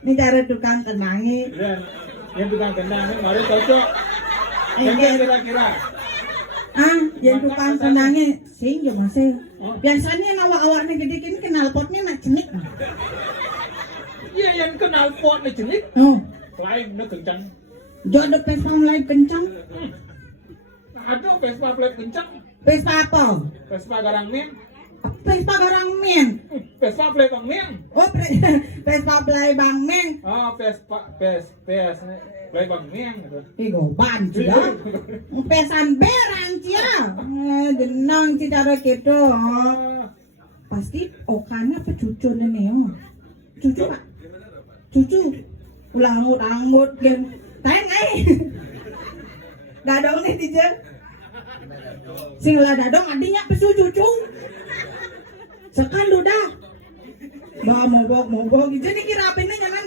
Ini cara tukang kenangi. Yang tukang kenang ini baru cocok. Kira-kira. Yang tukang kenangi sing yo masih. Biasanya awak-awaknya gede kini kenal potnya nak cenik. Iya yang kenal pot nih jenis. Lain nó kencang. Jodoh Vespa mulai kencang. Aduh Vespa plate kencang. Vespa apa? Vespa garang men. Vespa garang men. Vespa plate bang men. Oh, Vespa play bang men. Oh Vespa plate bang men gitu. Igo ban juga. Pesan berang cia. Jenang ci cara gitu. Pasti okanya apa cucu nih Cucu pak. Cucu. Ulang rambut game. Tayang dadong nih tija. Sing lah dadong adinya pesu cucu. Sekan duda. Bawa mogok gitu nih kira apa ini jangan